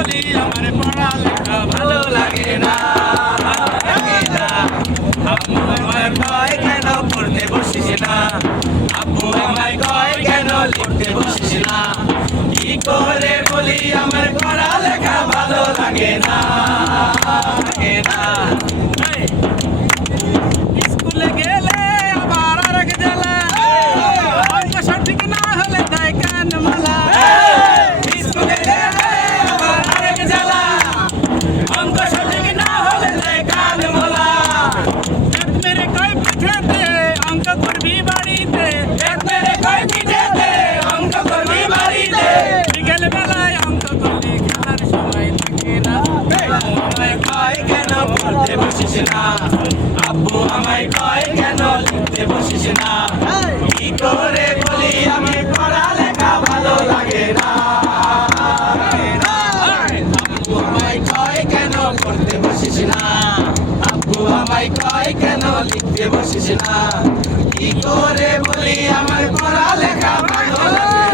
বলি আমার পড়ালেখা ভালো লাগে না, আব্বু আমায় কয় কেন পড়তে বসিস না, আব্বু আমায় কয় কেন লিখতে বসিস না, কি করে বলি আমার পড়ালেখা ভালো লাগে না, স্কুলে গেলে আবার আরেক জ্বালা, অঙ্ক সঠিক না হলে তাই কান মালা, স্কুলে গেলে আবার আরেক জ্বালা, অঙ্ক সঠিক না হলে তাই কান মালা, মেরে কয় পিঠেতে অঙ্ক করবি বাড়িতে, মেরে কয় পিঠেতে অঙ্ক করবি বাড়িতে, বিকেল বেলায় অঙ্ক করলে খেলার সময় থাকে না, আমায় কয় কেন পড়তে বসিস না, আব্বু আমায় কয় কেন লিখতে বসিস না, কি করে বলি আমি পড়ালেখা ভালো লাগে না, আব্বু আমায় কয় কেন পড়তে বসিস না, আব্বু আমায় কয় কেন লিখতে বসিস না, কি করে বলি আমার পড়ালেখা ভালো লাগে